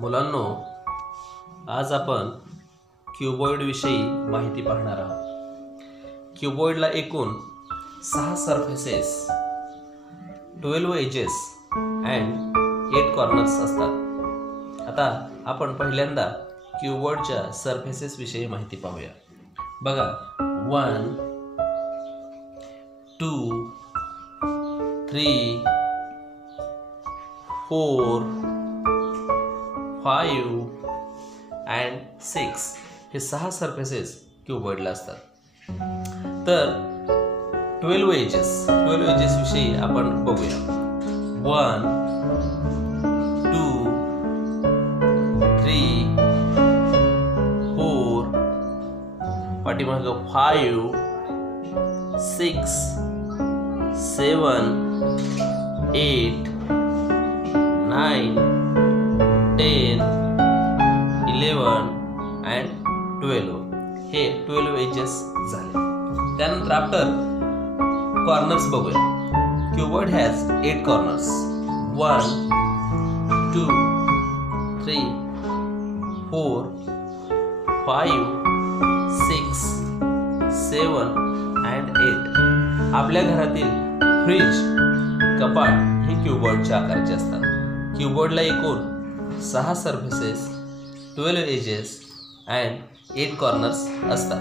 मुलांनो, आज आपण क्युबॉइड विषयी माहिती पाहणार आहोत. क्युबॉइडला एकूण 6 सरफेसेस, 12 एजेस अँड 8 कॉर्नर्स असतात. आता आपण पहिल्यांदा क्युबॉइडच्या सरफेसेस विषयी माहिती पाहूया. बघा, 1 2 3 4 5 अँड 6 हे 6 सरफेसेस क्युबॉइडला असतात. तर 12 एजेस विषयी आपण बघूया. 1 2 3 4 पाठीमागं 5 6 7 8 9 10 11 अँड 12 हे 12 एजेस झाले. त्यानंतर आफ्टर कॉर्नर्स बघूया. Cuboid has 8 corners. 1 2 3 4 5 6 7 अँड 8. आपल्या घरातील फ्रीज, कपाट हे क्युबॉइडच्या आकाराचे असतात. क्युबॉइडला एकूण 6 सरफेसेस, 12 एजेस अँड 8 कॉर्नर्स असतात.